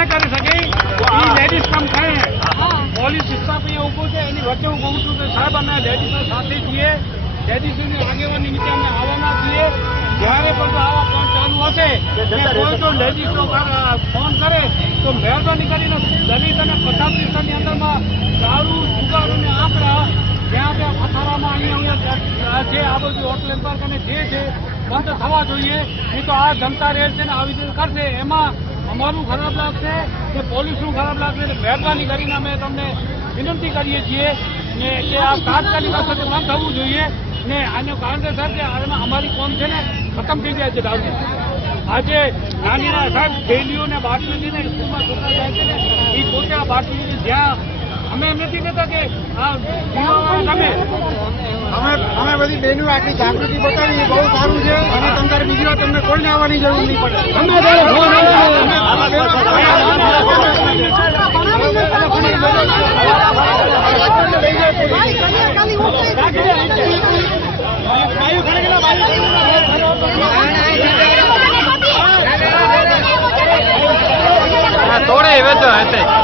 ના કરી શકી એ લેડીઝ કામ કરે પોલીસ સ્ટાફ અહીંયા ઉભો છે એની વચ્ચે હું કહું છું કે સાહેબ અમે લેડીઝ સાથે છીએ લેડીઝની આગેવાની નીચે અમે આવવાના છીએ જ્યારે પણ આવા ફોન ચાલુ હશે કોઈ જો લેડીઝનો ફોન કરે તો મહેરબાની કરીને દલિત અને પછાત વિસ્તારની અંદરમાં દારૂ જુગાર અને આંકડા જ્યાં ત્યાં પથારામાં અહીંયા જે આ બધું હોટલ પાર્ક અને જે છે બંધ થવા જોઈએ નહીં તો આ જનતા રેડ છે ને આવી રીતે કરશે એમાં અમારું ખરાબ લાગશે કે પોલીસનું ખરાબ લાગશે એટલે મહેરબાની કરીને અમે તમને વિનંતી કરીએ છીએ ને કે આ તાત્કાલિક અસરથી બંધ થવું જોઈએ ને આનું કારણ છે સર કે અમારી કોમ છે ને ખતમ થઈ જાય છે દારૂ આજે નાની સાહેબ થેલીઓ ને બાટલી ને સ્કૂલમાં છોકરા જાય છે ને એ પોતે આ બાટલી જ્યાં અમે એમ નથી કહેતા કે આ તમે અમે બધી બહેનો આટલી જાગૃતિ બતાવી બહુ સારું છે અને તમારે બીજી વાર તમને કોઈને આવવાની જરૂર નહીં પડે થોડે વેચો હશે